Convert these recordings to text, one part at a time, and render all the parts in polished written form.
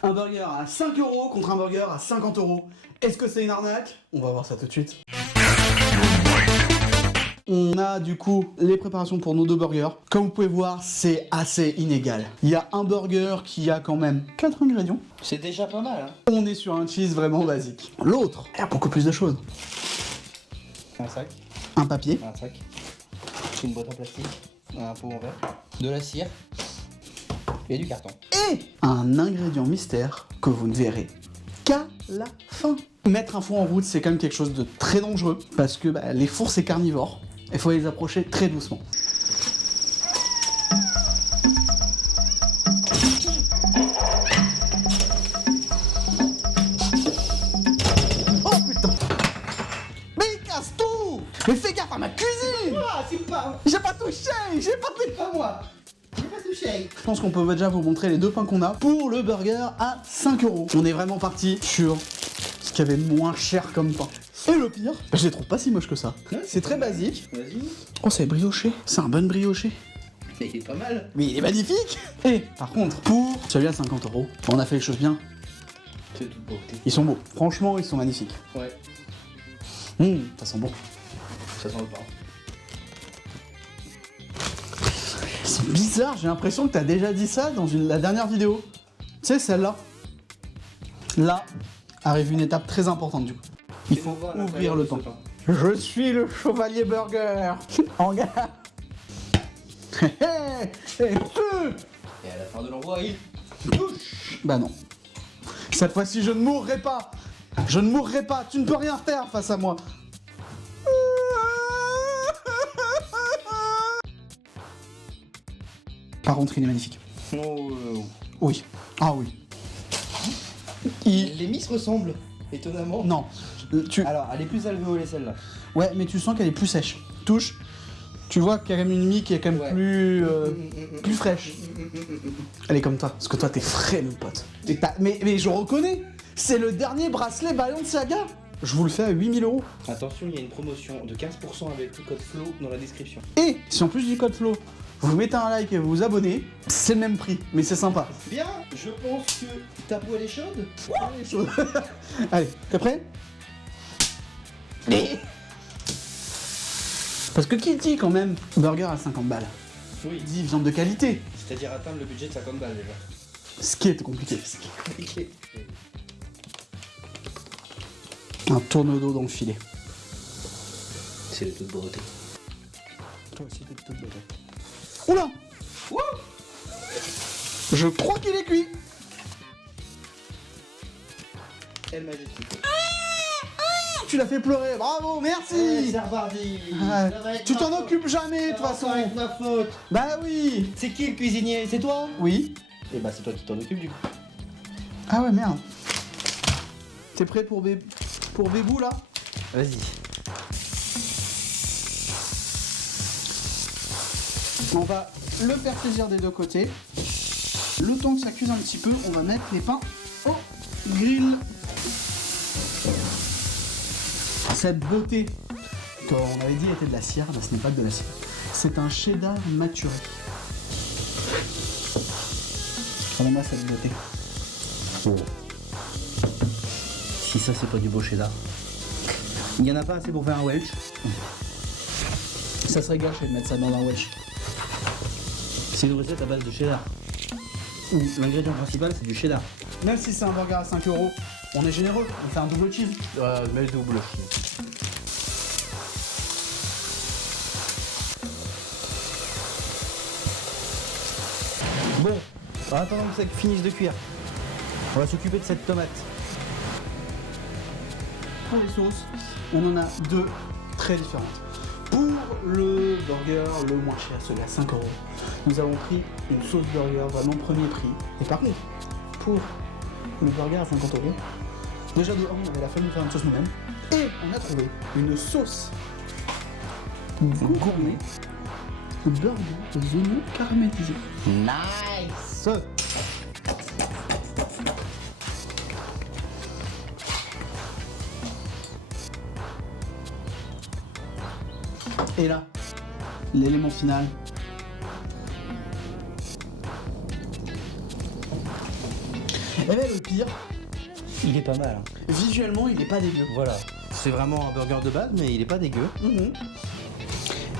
Un burger à 5 € contre un burger à 50 €. Est-ce que c'est une arnaque? On va voir ça tout de suite. On a du coup les préparations pour nos deux burgers. Comme vous pouvez voir, c'est assez inégal. Il y a un burger qui a quand même 4 ingrédients. C'est déjà pas mal, hein. On est sur un cheese vraiment basique. L'autre, il y a beaucoup plus de choses. Un sac, Un papier, une boîte en plastique, un pot en verre, de la cire et du carton. et un ingrédient mystère que vous ne verrez qu'à la fin. Mettre un four en route, c'est quand même quelque chose de très dangereux parce que les fours c'est carnivore. Il faut les approcher très doucement. Oh putain! Mais il casse tout! Mais fais gaffe à ma cuisine! Ah, c'est pas... J'ai pas touché! J'ai pas touché! Pas moi. J'ai pas touché. Je pense qu'on peut déjà vous montrer les deux pains qu'on a pour le burger à 5 €. On est vraiment parti sur ce qu'il y avait moins cher comme pain. Et le pire, je les trouve pas si moches que ça. Ouais, C'est très basique. Vas-y. Oh, c'est brioché. C'est un bon brioché. Il est pas mal. Mais il est magnifique. Et par contre, pour celui à 50 €, on a fait les choses bien. C'est toute beauté. Ils sont beaux. Franchement, ils sont magnifiques. Ouais, Ça sent bon. ça sent le pain. Ils sont bizarres. J'ai l'impression que t'as déjà dit ça dans la dernière vidéo. Tu sais, celle-là. Là arrive une étape très importante du coup. Il faut ouvrir le pain. Je suis le chevalier burger. En gars. Et Et à la fin de l'envoi, il touche. Bah non. Cette fois-ci, je ne mourrai pas. Je ne mourrai pas. Tu ne peux rien faire face à moi. Par contre, il est magnifique. Oh, Oui. Ah oui. Il... Les miss ressemblent, étonnamment. Non. Tu... Alors, elle est plus alvéolée celle-là. Ouais, mais tu sens qu'elle est plus sèche. Touche. Tu vois qu'il y a quand même une mie qui est quand même Ouais. plus fraîche. Elle est comme toi. Parce que toi, t'es frais, mon pote. Mais je reconnais. C'est le dernier bracelet Balenciaga. Je vous le fais à 8 000 €. Attention, il y a une promotion de 15% avec le code FLOW dans la description. Et si en plus du code FLOW, vous mettez un like et vous vous abonnez, c'est le même prix. Mais c'est sympa. Bien, je pense que ta peau elle est chaude. Allez, chaud. Allez, t'es prêt? Parce que qui dit quand même burger à 50 balles? Oui. Dit viande de qualité. C'est-à-dire atteindre le budget de 50 balles déjà. Ce qui est compliqué. C'est compliqué. Un tourneau d'eau dans le filet. C'est le toute beauté. Toi aussi, t'es toute beauté. Oula! Je crois qu'il est cuit. Elle majestique. Tu l'as fait pleurer. Bravo, merci. C'est reparti. Ah, tu t'en occupes jamais de toute façon. C'est ma faute. Bah oui. C'est qui le cuisinier? C'est toi? Oui. Et bah c'est toi qui t'en occupes du coup. Ah ouais, merde. T'es prêt pour Bébou là? Vas-y. On va le faire saisir des deux côtés. Le temps que ça cuise un petit peu, on va mettre les pains au grill. Cette beauté qu'on avait dit était de la cire, bah, ce n'est pas de la cire. C'est un cheddar maturé. Regardez-moi cette beauté. Si ça c'est pas du beau cheddar. Il y en a pas assez pour faire un Welch. Ça serait gâché de mettre ça dans un Welch. C'est une recette à base de cheddar. L'ingrédient principal c'est du cheddar. Même si c'est un burger à 5 €, on est généreux, on fait un double cheese. Mais le double. Bon, en attendant que ça finisse de cuire, on va s'occuper de cette tomate. Pour les sauces, on en a deux très différentes. Pour le burger le moins cher, celui à 5 €, nous avons pris une sauce burger vraiment premier prix. Et par contre, pour le burger à 50 €, déjà de 1, on avait la flemme de faire une sauce nous-mêmes. Et on a trouvé une sauce gourmet au burger aux oignons caramélisés. Nice. Et là, l'élément final. Et ben le pire, Il est pas mal. Hein. visuellement, il est pas dégueu. Voilà. C'est vraiment un burger de base, mais il est pas dégueu. Mhm.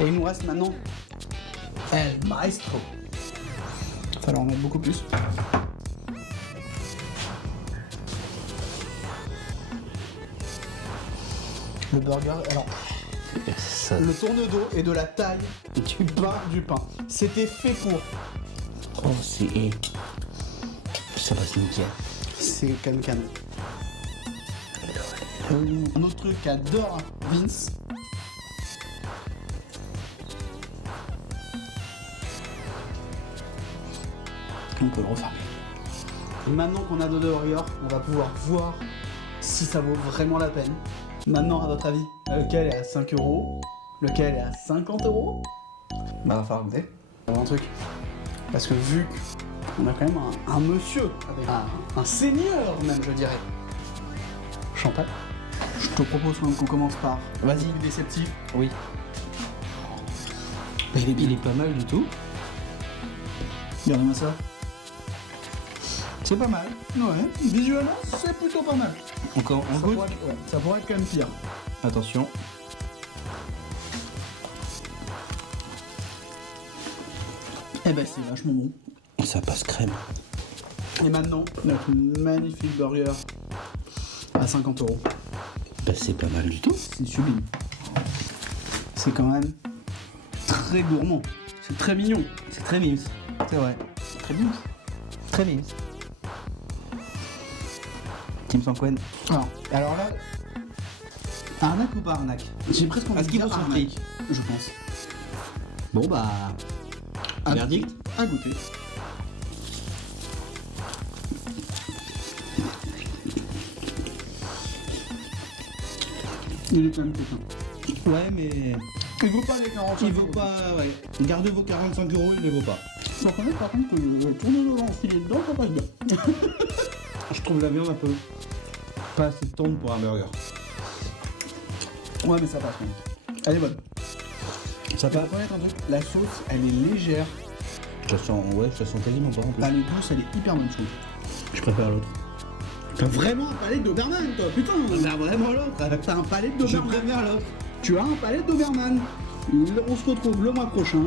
Et il nous reste maintenant El Maestro. Il va falloir en mettre beaucoup plus. Le burger, alors, Ça... le tourne-dos est de la taille du pain. C'était fait pour. Oh, c'est... Ça passe nickel. C'est can. Un autre truc qu'adore Vince. On peut le refermer. Maintenant qu'on a deux burgers, on va pouvoir voir si ça vaut vraiment la peine. Maintenant, à votre avis, lequel est à 5 €? Lequel est à 50 €? Bah, va falloir goûter. Un truc. Parce que vu qu'on a quand même un monsieur, avec un seigneur même, je dirais. Champagne. Je te propose qu'on commence par. Vas-y. Le plus déceptif. Oui. Il est pas mal du tout. Regardez-moi ça. C'est pas mal. Ouais. Visuellement, c'est plutôt pas mal. Encore, on Ça goûte. pourrait, ouais, ça pourrait être quand même pire. Attention. Eh ben, c'est vachement bon. Ça passe crème. Et maintenant, notre magnifique burger à 50 €. Bah, c'est pas mal du tout. C'est sublime. C'est quand même très gourmand. C'est très mignon. C'est très mimes. C'est vrai. Très mignon. Très mimes. Team Sanquen. Alors là, arnaque ou pas arnaque? J'ai presque envie Est-ce de qu'il dire vaut son arnaque, prix? je pense. Bon bah. Verdict. À goûter. Il est quand même pétain. Ouais, mais. Il vaut pas les 45 Il vaut €. pas. Ouais. Gardez vos 45 €, il les vaut pas. Je reconnais par contre que le tourne-dos enfilé dedans, ça passe bien. Je trouve la viande un peu. Pas assez tendre pour un burger. Ouais, mais ça passe quand même. Elle est bonne. Ça Tu vas passe. reconnaître un truc, la sauce, elle est légère. Je la sens, ouais, je la sens quasiment pas en plus. Elle est douce, elle est hyper bonne, je trouve. Je préfère l'autre. T'as vraiment un palais de Doberman, toi, putain. Bah vraiment l'autre. T'as un palais de Je Doberman. préfère l'autre. Tu as un palais de Doberman. On se retrouve le mois prochain.